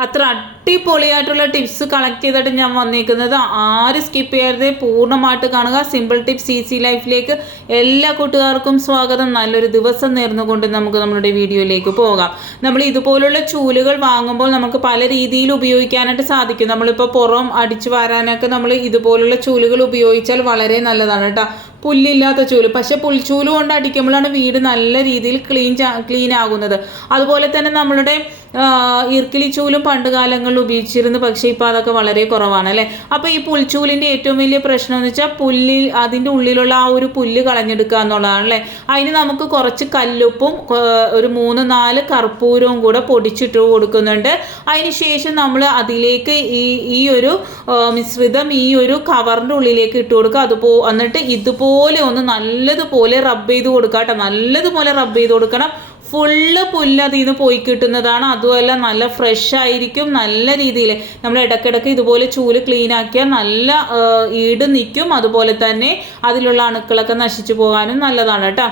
അത്ര അടിപൊളിയായിട്ടുള്ള tips collect ചെയ്തിട്ട് ഞാൻ വന്നിരിക്കുന്നത് ആര് സ്കിപ്പ് ചെയ്യരുത് പൂർണമായിട്ട് കാണുക. സിമ്പിൾ ടിപ്സ് ഈസി ലൈഫിലേക്ക് എല്ലാ കൂട്ടുകാർക്കും സ്വാഗതം. നല്ലൊരു ദിവസം നേർന്നുകൊണ്ട് നമുക്ക് നമ്മുടെ വീഡിയോയിലേക്ക് പോകാം. നമ്മൾ ഇതുപോലുള്ള ചൂലുകൾ വാങ്ങുമ്പോൾ നമുക്ക് പല രീതിയിൽ ഉപയോഗിക്കാനായിട്ട് സാധിക്കും. നമ്മളിപ്പോൾ പുറം അടിച്ചു വാരാനൊക്കെ നമ്മൾ ഇതുപോലുള്ള ചൂലുകൾ ഉപയോഗിച്ചാൽ വളരെ നല്ലതാണ് കേട്ടോ. പുല്ലില്ലാത്ത ചൂൽ. പക്ഷെ പുൽച്ചൂൽ കൊണ്ട് അടിക്കുമ്പോഴാണ് വീട് നല്ല രീതിയിൽ ക്ലീൻ ക്ലീൻ ആകുന്നത്. അതുപോലെ തന്നെ നമ്മളുടെ ഇർക്കിലി ചൂലും പണ്ട് കാലങ്ങളിൽ ഉപയോഗിച്ചിരുന്നു. പക്ഷേ ഇപ്പോൾ അതൊക്കെ വളരെ കുറവാണ് അല്ലേ? അപ്പോൾ ഈ പുൽച്ചൂലിന്റെ ഏറ്റവും വലിയ പ്രശ്നം എന്ന് വെച്ചാൽ പുല്ലിൽ അതിന്റെ ഉള്ളിലുള്ള ആ ഒരു പുല്ല് കളഞ്ഞെടുക്കുക എന്നുള്ളതാണ് അല്ലേ? അതിന് നമുക്ക് കുറച്ച് കല്ലുപ്പും ഒരു മൂന്ന് നാല് കർപ്പൂരവും കൂടെ പൊടിച്ചിട്ട് കൊടുക്കുന്നുണ്ട്. അതിന് ശേഷം നമ്മൾ അതിലേക്ക് ഈ ഈ ഒരു മിശ്രിതം ഈ ഒരു കവറിന്റെ ഉള്ളിലേക്ക് ഇട്ട് കൊടുക്കുക. അതുപോ എന്നിട്ട് ഇതുപോലെ ഒന്ന് നല്ലതുപോലെ റബ്ബ് ചെയ്ത് കൊടുക്കുക കേട്ടോ. നല്ലതുപോലെ റബ്ബ് ചെയ്ത് കൊടുക്കണം. ഫുള്ള് പുല്ല് അതിൽ നിന്ന് പോയി കിട്ടുന്നതാണ്. അതുമല്ല നല്ല ഫ്രഷ് ആയിരിക്കും നല്ല രീതിയിൽ നമ്മൾ ഇടയ്ക്കിടയ്ക്ക് ഇതുപോലെ ചൂൽ ക്ലീൻ ആക്കിയാൽ നല്ല ഈട് നിൽക്കും അതുപോലെ തന്നെ അതിലുള്ള അണുക്കളൊക്കെ നശിച്ചു പോകാനും നല്ലതാണ് കേട്ടോ.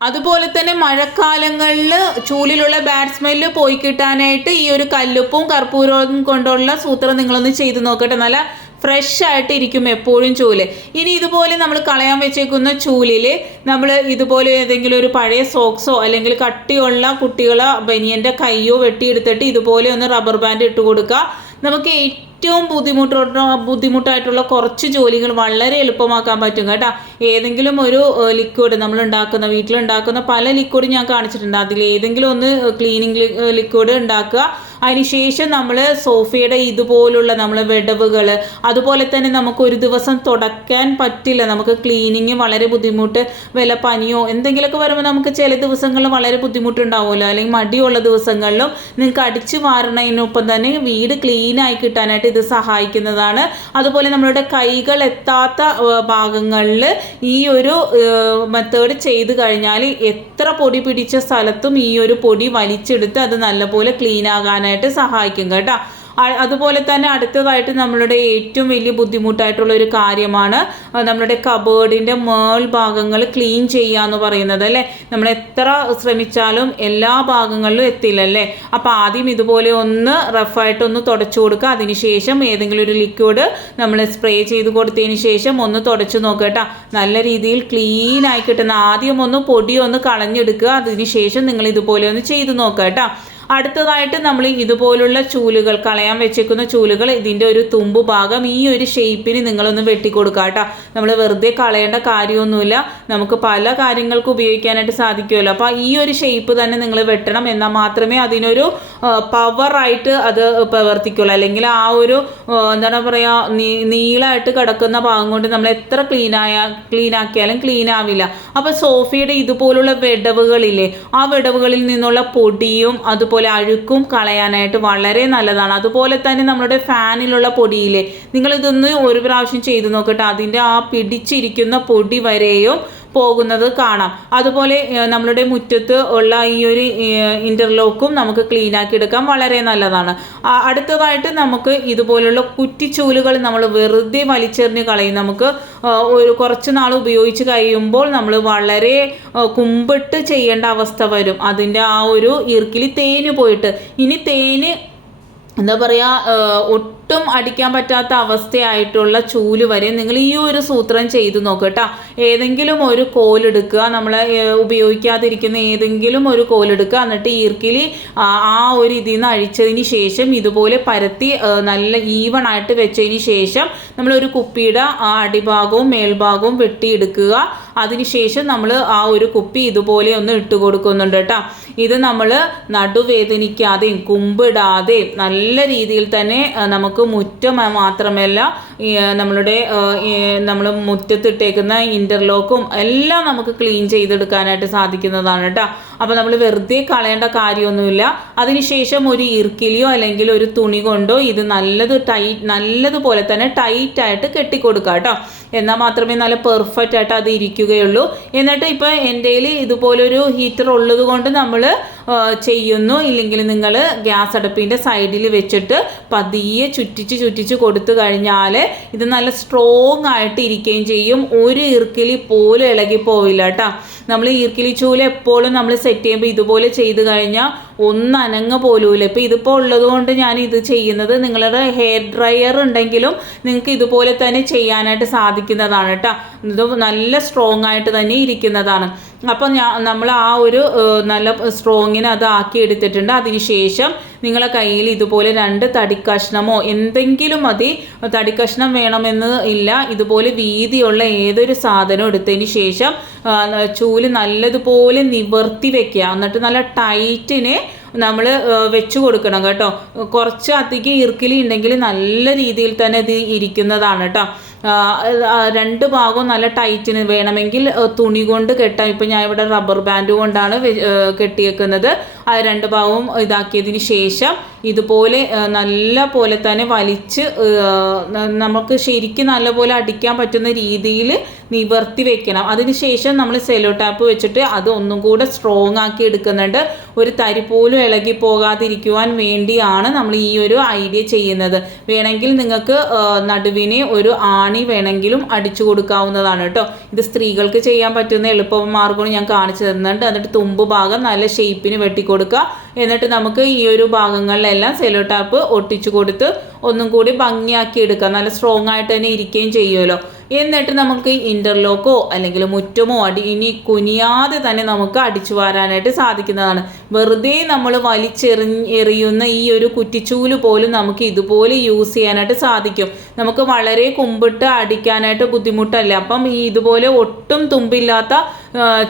അതുപോലെ തന്നെ മഴക്കാലങ്ങളിൽ ചൂലിലുള്ള ബാഡ് സ്മെല്ല് പോയി കിട്ടാനായിട്ട് ഈ ഒരു കല്ലുപ്പും കർപ്പൂരവും കൊണ്ടുള്ള സൂത്രം നിങ്ങളൊന്ന് ചെയ്ത് നോക്കട്ടെ. നല്ല ഫ്രഷ് ആയിട്ട് ഇരിക്കും എപ്പോഴും ചൂൽ. ഇനി ഇതുപോലെ നമ്മൾ കളയാൻ വെച്ചേക്കുന്ന ചൂലിൽ നമ്മൾ ഇതുപോലെ ഏതെങ്കിലും ഒരു പഴയ സോക്സോ അല്ലെങ്കിൽ കട്ടിയുള്ള കുട്ടികളെ ബനിയന്റെ കയ്യോ വെട്ടിയെടുത്തിട്ട് ഇതുപോലെ ഒന്ന് റബ്ബർ ബാൻഡ് ഇട്ട് കൊടുക്കുക. നമുക്ക് ഏറ്റവും ബുദ്ധിമുട്ട് ബുദ്ധിമുട്ടായിട്ടുള്ള കുറച്ച് ജോലികൾ വളരെ എളുപ്പമാക്കാൻ പറ്റും കേട്ടോ. ഏതെങ്കിലും ഒരു ലിക്വിഡ് നമ്മൾ ഉണ്ടാക്കുന്ന വീട്ടിലുണ്ടാക്കുന്ന പല ലിക്വിഡ് ഞാൻ കാണിച്ചിട്ടുണ്ട്. അതിൽ ഏതെങ്കിലും ഒന്ന് ക്ലീനിങ് ലിക്വിഡ് ഉണ്ടാക്കുക. അതിനുശേഷം നമ്മൾ സോഫയുടെ ഇതുപോലുള്ള നമ്മൾ വിടവുകൾ അതുപോലെ തന്നെ നമുക്ക് ഒരു ദിവസം തുടക്കാൻ പറ്റില്ല. നമുക്ക് ക്ലീനിങ് വളരെ ബുദ്ധിമുട്ട് വില പനിയോ എന്തെങ്കിലുമൊക്കെ വരുമ്പോൾ നമുക്ക് ചില ദിവസങ്ങളിൽ വളരെ ബുദ്ധിമുട്ടുണ്ടാവുമല്ലോ. അല്ലെങ്കിൽ മടിയുള്ള ദിവസങ്ങളിലും നിങ്ങൾക്ക് അടിച്ചു മാറുന്നതിനൊപ്പം തന്നെ വീട് ക്ലീൻ ആയി കിട്ടാനായിട്ട് ഇത് സഹായിക്കുന്നതാണ്. അതുപോലെ നമ്മളുടെ കൈകൾ എത്താത്ത ഭാഗങ്ങളിൽ ഈ ഒരു മെത്തേഡ് ചെയ്ത് കഴിഞ്ഞാൽ എത്ര പൊടി പിടിച്ച സ്ഥലത്തും ഈ ഒരു പൊടി വലിച്ചെടുത്ത് അത് നല്ലപോലെ ക്ലീൻ ആകാനായിട്ട് ചെയ്യാനായിട്ട് സഹായിക്കും കേട്ടോ. അതുപോലെ തന്നെ അടുത്തതായിട്ട് നമ്മളുടെ ഏറ്റവും വലിയ ബുദ്ധിമുട്ടായിട്ടുള്ള ഒരു കാര്യമാണ് നമ്മുടെ കബേർഡിന്റെ മേൾ ഭാഗങ്ങൾ ക്ലീൻ ചെയ്യുക എന്ന് പറയുന്നത് അല്ലേ? നമ്മൾ എത്ര ശ്രമിച്ചാലും എല്ലാ ഭാഗങ്ങളിലും എത്തില്ല അല്ലേ അപ്പോൾ ആദ്യം ഇതുപോലെ ഒന്ന് റഫായിട്ടൊന്ന് തുടച്ചു കൊടുക്കുക. അതിനുശേഷം ഏതെങ്കിലും ഒരു ലിക്വിഡ് നമ്മൾ സ്പ്രേ ചെയ്ത് കൊടുത്തതിന് ശേഷം ഒന്ന് തുടച്ചു നോക്കുക നല്ല രീതിയിൽ ക്ലീൻ ആയി കിട്ടുന്ന ആദ്യം ഒന്ന് പൊടി ഒന്ന് കളഞ്ഞെടുക്കുക. അതിനുശേഷം നിങ്ങൾ ഇതുപോലെ ഒന്ന് ചെയ്ത് നോക്കുക കേട്ടോ. അടുത്തതായിട്ട് നമ്മൾ ഇതുപോലുള്ള ചൂലുകൾ കളയാൻ വെച്ചേക്കുന്ന ചൂലുകൾ ഇതിന്റെ ഒരു തുമ്പ് ഭാഗം ഈ ഒരു ഷേപ്പിന് നിങ്ങളൊന്ന് വെട്ടിക്കൊടുക്കുക കേട്ടോ. നമ്മൾ വെറുതെ കളയേണ്ട കാര്യമൊന്നുമില്ല. നമുക്ക് പല കാര്യങ്ങൾക്ക് ഉപയോഗിക്കാനായിട്ട് സാധിക്കുമല്ലോ. അപ്പോൾ ഈ ഒരു ഷേപ്പ് തന്നെ നിങ്ങൾ വെട്ടണം എന്നാൽ മാത്രമേ അതിനൊരു പവറായിട്ട് അത് പ്രവർത്തിക്കുള്ളൂ. അല്ലെങ്കിൽ ആ ഒരു എന്താണ് പറയുക നീളമായിട്ട് കിടക്കുന്ന ഭാഗം കൊണ്ട് നമ്മൾ എത്ര ക്ലീൻ ആയ ക്ലീൻ ക്ലീൻ ആവില്ല. അപ്പോൾ സോഫയുടെ ഇതുപോലുള്ള വിടവുകളില്ലേ ആ വിടവുകളിൽ നിന്നുള്ള പൊടിയും അതുപോലെ അതുപോലെ അഴുക്കും കളയാനായിട്ട് വളരെ നല്ലതാണ്. അതുപോലെ തന്നെ നമ്മുടെ ഫാനിലുള്ള പൊടിയിലെ നിങ്ങളിതൊന്ന് ഒരു പ്രാവശ്യം ചെയ്ത് നോക്കട്ടെ. അതിന്റെ ആ പിടിച്ചിരിക്കുന്ന പൊടി വരെയും പോകുന്നത് കാണാം. അതുപോലെ നമ്മളുടെ മുറ്റത്ത് ഉള്ള ഈ ഒരു ഇന്റർലോക്കും നമുക്ക് ക്ലീൻ ആക്കി എടുക്കാം വളരെ നല്ലതാണ്. അടുത്തതായിട്ട് നമുക്ക് ഇതുപോലുള്ള കുറ്റിച്ചൂലുകൾ നമ്മൾ വെറുതെ വലിച്ചെറിഞ്ഞ് കളയും. നമുക്ക് ഒരു കുറച്ച് നാൾ ഉപയോഗിച്ച് കഴിയുമ്പോൾ നമ്മൾ വളരെ കുമ്പിട്ട് ചെയ്യേണ്ട അവസ്ഥ വരും. അതിന്റെ ആ ഒരു ഇറുക്കിൽ തേന് പോയിട്ട്. ഇനി തേന് എന്താ പറയുക ഒട്ടും അടിക്കാൻ പറ്റാത്ത അവസ്ഥയായിട്ടുള്ള ചൂൽ വരെ നിങ്ങൾ ഈ ഒരു സൂത്രം ചെയ്തു നോക്കട്ടോ ഏതെങ്കിലും ഒരു കോലെടുക്കുക നമ്മൾ ഉപയോഗിക്കാതിരിക്കുന്ന ഏതെങ്കിലും ഒരു കോലെടുക്കുക എന്നിട്ട് ഈർക്കിൽ ആ ഒരു ഇതിൽ നിന്ന് അഴിച്ചതിന് ശേഷം ഇതുപോലെ പരത്തി നല്ല ഈവൺ ആയിട്ട് വെച്ചതിന് ശേഷം നമ്മൾ നമ്മളൊരു കുപ്പിയുടെ അടിഭാഗവും മേൽഭാഗവും വെട്ടിയെടുക്കുക. അതിനുശേഷം നമ്മൾ ആ ഒരു കുപ്പി ഇതുപോലെ ഒന്ന് ഇട്ട് കൊടുക്കുന്നുണ്ട് കേട്ടോ. ഇത് നമ്മൾ നടുവേദനിക്കാതെയും കുമ്പിടാതെയും നല്ല രീതിയിൽ തന്നെ നമുക്ക് മുറ്റം മാത്രമല്ല നമ്മളുടെ നമ്മൾ മുറ്റത്തിട്ടേക്കുന്ന ഇന്റർലോക്കും എല്ലാം നമുക്ക് ക്ലീൻ ചെയ്തെടുക്കാനായിട്ട് സാധിക്കുന്നതാണ് കേട്ടോ അപ്പോൾ നമ്മൾ വെറുതെ കളയേണ്ട കാര്യമൊന്നുമില്ല. അതിനുശേഷം ഒരു ഇർക്കിലിയോ അല്ലെങ്കിൽ ഒരു തുണി കൊണ്ടോ ഇത് നല്ലത് ടൈറ്റ് നല്ലതുപോലെ തന്നെ ടൈറ്റായിട്ട് കെട്ടിക്കൊടുക്കുക കേട്ടോ എന്നാൽ മാത്രമേ നല്ല പെർഫെക്റ്റ് ആയിട്ട് അത് ഇരിക്കുകയുള്ളൂ. എന്നിട്ട് ഇപ്പോൾ എന്റെ ഇതുപോലൊരു ഹീറ്റർ ഉള്ളത് കൊണ്ട് നമ്മൾ ചെയ്യുന്നു. ഇല്ലെങ്കിൽ നിങ്ങൾ ഗ്യാസ് അടുപ്പിന്റെ സൈഡിൽ വെച്ചിട്ട് പതിയെ ചുറ്റിച്ച് ചുറ്റിച്ച് കൊടുത്തു കഴിഞ്ഞാൽ ഇത് നല്ല സ്ട്രോങ് ആയിട്ട് ഇരിക്കുകയും ചെയ്യും. ഒരു ഇർക്കിലി പോലും ഇളകി പോവില്ല കേട്ടോ നമ്മൾ ഈർക്കിലി ചൂല എപ്പോഴും നമ്മൾ സെറ്റ് ചെയ്യുമ്പോൾ ഇതുപോലെ ചെയ്ത് കഴിഞ്ഞാൽ ഒന്ന് അനങ്ങ പോലുമില്ല ഇപ്പം ഇതിപ്പോൾ ഉള്ളത് കൊണ്ട് ഞാൻ ഇത് ചെയ്യുന്നത് നിങ്ങളുടെ ഹെയർ ഡ്രയർ ഉണ്ടെങ്കിലും നിങ്ങൾക്ക് ഇതുപോലെ തന്നെ ചെയ്യാനായിട്ട് സാധിക്കുന്നതാണ് കേട്ടോ. ഇത് നല്ല സ്ട്രോങ് ആയിട്ട് തന്നെ ഇരിക്കുന്നതാണ്. അപ്പം ഞാൻ നമ്മൾ ആ ഒരു നല്ല സ്ട്രോങ്ങിനെ അത് ആക്കി എടുത്തിട്ടുണ്ട്. അതിനുശേഷം നിങ്ങളെ കയ്യിൽ ഇതുപോലെ രണ്ട് തടിക്കഷ്ണമോ എന്തെങ്കിലും മതി. തടിക്കഷ്ണം വേണമെന്ന് ഇല്ല. ഇതുപോലെ വീതിയുള്ള ഏതൊരു സാധനം എടുത്തതിന് ശേഷം ചൂൽ നല്ലതുപോലെ നിവർത്തി വെക്കുക. എന്നിട്ട് നല്ല ടൈറ്റിന് നമ്മൾ വെച്ചു കൊടുക്കണം കേട്ടോ. കുറച്ച് അധികം ഇറുക്കിലി ഉണ്ടെങ്കിൽ നല്ല രീതിയിൽ തന്നെ ഇത് ഇരിക്കുന്നതാണ് കേട്ടോ. രണ്ട് ഭാഗവും നല്ല ടൈറ്റിന് വേണമെങ്കിൽ തുണി കൊണ്ട് കെട്ടാം. ഇപ്പം ഞാൻ ഇവിടെ റബ്ബർ ബാൻഡ് കൊണ്ടാണ് കെട്ടിയേക്കുന്നത്. ആ രണ്ട് ഭാഗവും ഇതാക്കിയതിന് ശേഷം ഇതുപോലെ നല്ല പോലെ തന്നെ വലിച്ച് നമുക്ക് ശരിക്കും നല്ലപോലെ അടിക്കാൻ പറ്റുന്ന രീതിയിൽ നിവർത്തി വെക്കണം. അതിനുശേഷം നമ്മൾ സെലോ ടാപ്പ് വെച്ചിട്ട് അത് ഒന്നും കൂടെ സ്ട്രോങ് ആക്കി എടുക്കുന്നുണ്ട്. ഒരു തരി പോലും ഇളകി പോകാതിരിക്കുവാൻ വേണ്ടിയാണ് നമ്മൾ ഈ ഒരു ഐഡിയ ചെയ്യുന്നത്. വേണമെങ്കിൽ നിങ്ങൾക്ക് നടുവിനെ ഒരു ആണി വേണമെങ്കിലും അടിച്ചു കൊടുക്കാവുന്നതാണ് കേട്ടോ. ഇത് സ്ത്രീകൾക്ക് ചെയ്യാൻ പറ്റുന്ന എളുപ്പമാർഗം ഞാൻ കാണിച്ചു തരുന്നുണ്ട്. എന്നിട്ട് തുമ്പ് ഭാഗം നല്ല ഷേപ്പിന് വെട്ടിക്കൊടുക്കുക എന്നിട്ട് നമുക്ക് ഈ ഒരു ഭാഗങ്ങളിലെല്ലാം സെലോ ടാപ്പ് ഒട്ടിച്ചു കൊടുത്ത് ഒന്നും കൂടി ഭംഗിയാക്കി എടുക്കുക. നല്ല സ്ട്രോങ് ആയിട്ട് തന്നെ ഇരിക്കുകയും ചെയ്യുമല്ലോ. എന്നിട്ട് നമുക്ക് ഇന്റർലോക്കോ അല്ലെങ്കിൽ മുറ്റമോ അടി ഇനി കുനിയാതെ തന്നെ നമുക്ക് അടിച്ചു വാരാനായിട്ട് സാധിക്കുന്നതാണ്. വെറുതെ നമ്മൾ വലിച്ചെറി എറിയുന്ന ഈ ഒരു കുറ്റിച്ചൂൽ പോലും നമുക്ക് ഇതുപോലെ യൂസ് ചെയ്യാനായിട്ട് സാധിക്കും. നമുക്ക് വളരെ കുമ്പിട്ട് അടിക്കാനായിട്ട് ബുദ്ധിമുട്ടല്ല? അപ്പം ഈ ഇതുപോലെ ഒട്ടും തുമ്പില്ലാത്ത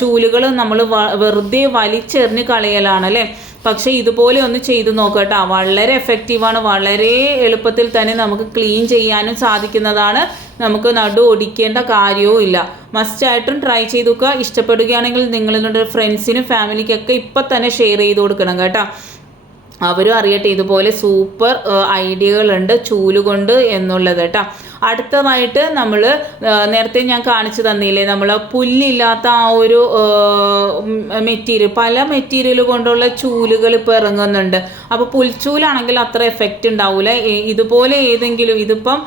ചൂലുകൾ നമ്മൾ വെറുതെ വലിച്ചെറിഞ്ഞ് കളയലാണല്ലേ? പക്ഷേ ഇതുപോലെ ഒന്ന് ചെയ്തു നോക്കട്ടോ. വളരെ എഫക്റ്റീവാണ് വളരെ എളുപ്പത്തിൽ തന്നെ നമുക്ക് ക്ലീൻ ചെയ്യാനും സാധിക്കുന്നതാണ്. നമുക്ക് നടു ഒടിക്കേണ്ട കാര്യവും ഇല്ല. മസ്റ്റായിട്ടും ട്രൈ ചെയ്ത് നോക്കുക ഇഷ്ടപ്പെടുകയാണെങ്കിൽ നിങ്ങളുടെ ഫ്രണ്ട്സിനും ഫാമിലിക്കൊക്കെ ഇപ്പം തന്നെ ഷെയർ ചെയ്ത് കൊടുക്കണം കേട്ടോ. അവരും അറിയട്ടെ ഇതുപോലെ സൂപ്പർ ഐഡിയകളുണ്ട് ചൂലുകൊണ്ട് എന്നുള്ളത് കേട്ടോ. അടുത്തതായിട്ട് നമ്മൾ നേരത്തെ ഞാൻ കാണിച്ചു തന്നില്ലേ നമ്മൾ പുല്ലില്ലാത്ത ആ ഒരു മെറ്റീരിയൽ പല മെറ്റീരിയൽ കൊണ്ടുള്ള ചൂലുകൾ ഇപ്പോൾ ഇറങ്ങുന്നുണ്ട്. അപ്പോൾ പുൽച്ചൂലാണെങ്കിൽ അത്ര എഫക്റ്റ് ഉണ്ടാവില്ല ഇതുപോലെ ഏതെങ്കിലും ഇതിപ്പം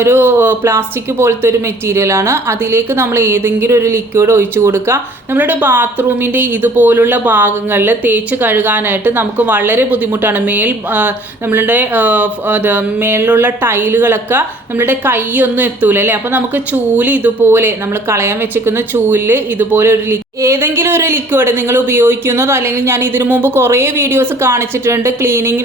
ഒരു പ്ലാസ്റ്റിക് പോലത്തെ ഒരു മെറ്റീരിയലാണ് അതിലേക്ക് നമ്മൾ ഏതെങ്കിലും ഒരു ലിക്വിഡ് ഒഴിച്ചു കൊടുക്കുക. നമ്മളുടെ ബാത്റൂമിന്റെ ഇതുപോലുള്ള ഭാഗങ്ങളിൽ തേച്ച് കഴുകാനായിട്ട് നമുക്ക് വളരെ ബുദ്ധിമുട്ടാണ്. മേൽ നമ്മളുടെ മേളിലുള്ള ടൈലുകളൊക്കെ നമ്മളുടെ കൈയൊന്നും എത്തൂല അല്ലേ അപ്പോൾ നമുക്ക് ചൂൽ ഇതുപോലെ നമ്മൾ കളയാൻ വെച്ചിരിക്കുന്ന ചൂലിൽ ഇതുപോലെ ഒരു ഏതെങ്കിലും ഒരു ലിക്വിഡ് നിങ്ങൾ ഉപയോഗിക്കുന്നതോ അല്ലെങ്കിൽ ഞാൻ ഇതിനു മുമ്പ് കുറേ വീഡിയോസ് കാണിച്ചിട്ടുണ്ട് ക്ലീനിങ്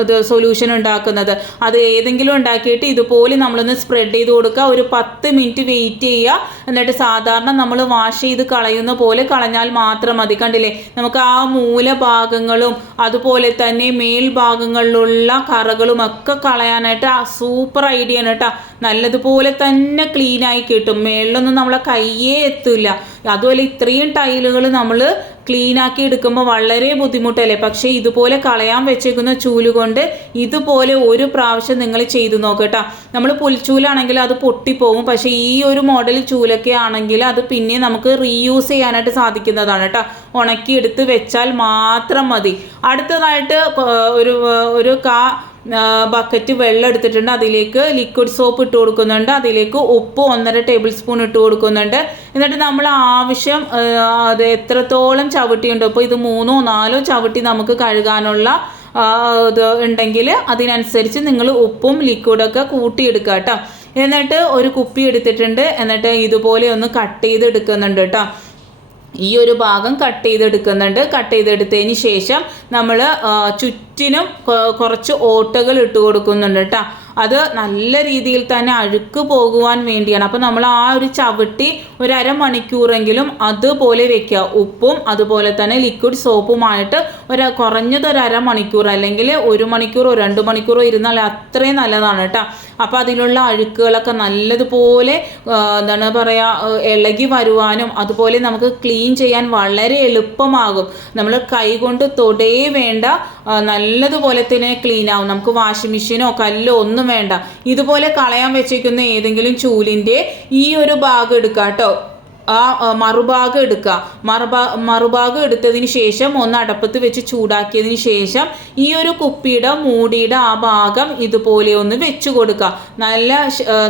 ഇത് സൊല്യൂഷൻ ഉണ്ടാക്കുന്നത്. അത് ഏതെങ്കിലും ഉണ്ടാക്കിയിട്ട് ഇതുപോലെ നമ്മളൊന്ന് സ്പ്രെഡ് ചെയ്ത് കൊടുക്കുക. ഒരു പത്ത് മിനിറ്റ് വെയിറ്റ് ചെയ്യുക. എന്നിട്ട് സാധാരണ നമ്മൾ വാഷ് ചെയ്ത് കളയുന്ന പോലെ കളഞ്ഞാൽ മാത്രം മതി. കണ്ടില്ലേ? നമുക്ക് ആ മൂലഭാഗങ്ങളും അതുപോലെ തന്നെ മേൽഭാഗങ്ങളിലുള്ള കറകളും ഒക്കെ കളയാനായിട്ട് സൂപ്പർ ഐഡിയ ആണ് കേട്ടോ. നല്ലതുപോലെ തന്നെ ക്ലീനായി കിട്ടും. മേളിലൊന്നും നമ്മളെ കയ്യേ എത്തില്ല അതുപോലെ ഇത്രയും ടൈലുകൾ നമ്മൾ ക്ലീൻ ആക്കി എടുക്കുമ്പോൾ വളരെ ബുദ്ധിമുട്ടല്ലേ? പക്ഷേ ഇതുപോലെ കളയാൻ വെച്ചേക്കുന്ന ചൂൽ കൊണ്ട് ഇതുപോലെ ഒരു പ്രാവശ്യം നിങ്ങൾ ചെയ്തു നോക്കട്ടോ. നമ്മൾ പുൽച്ചൂലാണെങ്കിൽ അത് പൊട്ടിപ്പോകും പക്ഷേ ഈ ഒരു മോഡൽ ചൂലൊക്കെ ആണെങ്കിൽ അത് പിന്നെ നമുക്ക് റീയൂസ് ചെയ്യാനായിട്ട് സാധിക്കുന്നതാണ് കേട്ടോ ഉണക്കിയെടുത്ത് വെച്ചാൽ മാത്രം മതി. അടുത്തതായിട്ട് ഒരു ഒരു കാ ബക്കറ്റ് വെള്ളം എടുത്തിട്ടുണ്ട്. അതിലേക്ക് ലിക്വിഡ് സോപ്പ് ഇട്ട് കൊടുക്കുന്നുണ്ട്. അതിലേക്ക് ഉപ്പ് ഒന്നര ടേബിൾ സ്പൂൺ ഇട്ട് കൊടുക്കുന്നുണ്ട്. എന്നിട്ട് നമ്മൾ ആവശ്യം അത് എത്രത്തോളം ചവിട്ടിയുണ്ടോ. അപ്പോൾ ഇത് മൂന്നോ നാലോ ചവിട്ടി നമുക്ക് കഴുകാനുള്ള ഇത് ഉണ്ടെങ്കിൽ അതിനനുസരിച്ച് നിങ്ങൾ ഉപ്പും ലിക്വിഡൊക്കെ കൂട്ടിയെടുക്കുക കേട്ടോ. എന്നിട്ട് ഒരു കുപ്പി എടുത്തിട്ടുണ്ട്. എന്നിട്ട് ഇതുപോലെ ഒന്ന് കട്ട് ചെയ്ത് എടുക്കുന്നുണ്ട് കേട്ടോ. ഈ ഒരു ഭാഗം കട്ട് ചെയ്തെടുക്കുന്നുണ്ട്. കട്ട് ചെയ്തെടുത്തതിന് ശേഷം നമ്മൾ ചുറ്റിനും കുറച്ച് ഓട്ടകൾ ഇട്ട് കൊടുക്കുന്നുണ്ട് കേട്ടോ. അത് നല്ല രീതിയിൽ തന്നെ അഴുക്ക് പോകുവാൻ വേണ്ടിയാണ്. അപ്പോൾ നമ്മൾ ആ ഒരു ചവിട്ടി ഒരു അരമണിക്കൂറെങ്കിലും അതുപോലെ വെക്കുക. ഉപ്പും അതുപോലെ തന്നെ ലിക്വിഡ് സോപ്പുമായിട്ട് ഒരു കുറഞ്ഞത് ഒരു അരമണിക്കൂർ അല്ലെങ്കിൽ ഒരു മണിക്കൂറോ രണ്ട് മണിക്കൂറോ ഇരുന്നാൽ അത്രയും നല്ലതാണ് കേട്ടോ. അപ്പോൾ അതിലുള്ള അഴുക്കുകളൊക്കെ നല്ലതുപോലെ എന്താണ് പറയുക ഇളകി വരുവാനും അതുപോലെ നമുക്ക് ക്ലീൻ ചെയ്യാൻ വളരെ എളുപ്പമാകും. നമ്മൾ കൈകൊണ്ട് തൊടേ വേണ്ട നല്ലതുപോലെ തന്നെ ക്ലീൻ ആവും. നമുക്ക് വാഷിംഗ് മെഷീനോ കല്ലോ ഒന്നും വേണ്ട. ഇതുപോലെ കളയാൻ വെച്ചിരിക്കുന്ന ഏതെങ്കിലും ചൂലിന്റെ ഈ ഒരു ഭാഗം എടുക്കുക കേട്ടോ ആ, മറുഭാഗം എടുക്കുക മറുഭാ മറുഭാഗം എടുത്തതിന് ശേഷം ഒന്ന് അടപ്പത്ത് വെച്ച് ചൂടാക്കിയതിന് ശേഷം ഈ ഒരു കുപ്പിയുടെ മൂടിയുടെ ആ ഭാഗം ഇതുപോലെ ഒന്ന് വെച്ച് കൊടുക്കുക നല്ല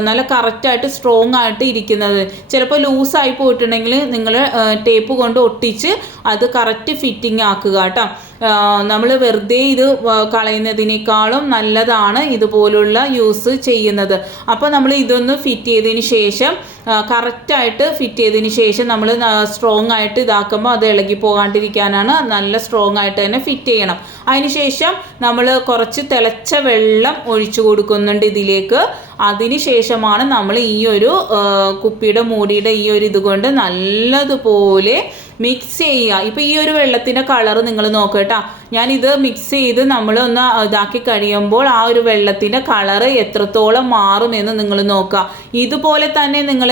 നല്ല കറക്റ്റായിട്ട് സ്ട്രോങ് ആയിട്ട് ഇരിക്കുന്നത്. ചിലപ്പോൾ ലൂസായി പോയിട്ടുണ്ടെങ്കിൽ നിങ്ങൾ ടേപ്പ് കൊണ്ട് ഒട്ടിച്ച് അത് കറക്റ്റ് ഫിറ്റിംഗ് ആക്കുക കേട്ടോ നമ്മൾ വെറുതെ ഇത് കളയുന്നതിനേക്കാളും നല്ലതാണ് ഇതുപോലുള്ള യൂസ് ചെയ്യുന്നത്. അപ്പോൾ നമ്മൾ ഇതൊന്ന് ഫിറ്റ് ചെയ്തതിന് ശേഷം കറക്റ്റായിട്ട് ഫിറ്റ് ചെയ്തതിന് ശേഷം നമ്മൾ സ്ട്രോങ് ആയിട്ട് ഇതാക്കുമ്പോൾ അത് ഇളകി പോകാണ്ടിരിക്കാനാണ് നല്ല സ്ട്രോങ് ആയിട്ട് തന്നെ ഫിറ്റ് ചെയ്യണം. അതിനുശേഷം നമ്മൾ കുറച്ച് തിളച്ച വെള്ളം ഒഴിച്ചു കൊടുക്കുന്നുണ്ട് ഇതിലേക്ക്. അതിന് ശേഷമാണ് നമ്മൾ ഈ ഒരു കുപ്പിയുടെ മൂടിയുടെ ഈ ഒരു ഇതുകൊണ്ട് നല്ലതുപോലെ മിക്സ് ചെയ്യുക. ഇപ്പോൾ ഈ ഒരു വെള്ളത്തിന്റെ കളർ നിങ്ങൾ നോക്കട്ടോ ഞാനിത് മിക്സ് ചെയ്ത് നമ്മൾ ഒന്ന് ഇതാക്കി കഴിയുമ്പോൾ ആ ഒരു വെള്ളത്തിന്റെ കളറ് എത്രത്തോളം മാറുമെന്ന് നിങ്ങൾ നോക്കുക. ഇതുപോലെ തന്നെ നിങ്ങൾ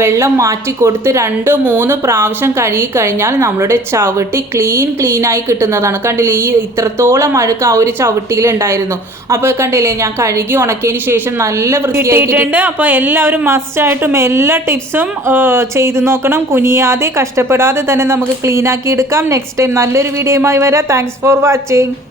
വെള്ളം മാറ്റി കൊടുത്ത് രണ്ട് മൂന്ന് പ്രാവശ്യം കഴുകി കഴിഞ്ഞാൽ നമ്മളുടെ ചവിട്ടി ക്ലീൻ ക്ലീനായി കിട്ടുന്നതാണ്. കണ്ടില്ലേ ഈ ഇത്രത്തോളം അഴുക്ക് ആ ഒരു ചവിട്ടിയിൽ ഉണ്ടായിരുന്നു. അപ്പോൾ കണ്ടില്ലേ ഞാൻ കഴുകി ഉണക്കിയതിന് ശേഷം നല്ല വൃത്തിയായിട്ടുണ്ട് അപ്പോൾ എല്ലാവരും മസ്റ്റായിട്ടും എല്ലാ ടിപ്സും ചെയ്തു നോക്കണം. കുനിയാതെ കഷ്ടപ്പെടാതെ തന്നെ നമുക്ക് ക്ലീനാക്കി എടുക്കാം. നെക്സ്റ്റ് ടൈം നല്ലൊരു വീഡിയോയുമായി വരാം. Thanks for watching.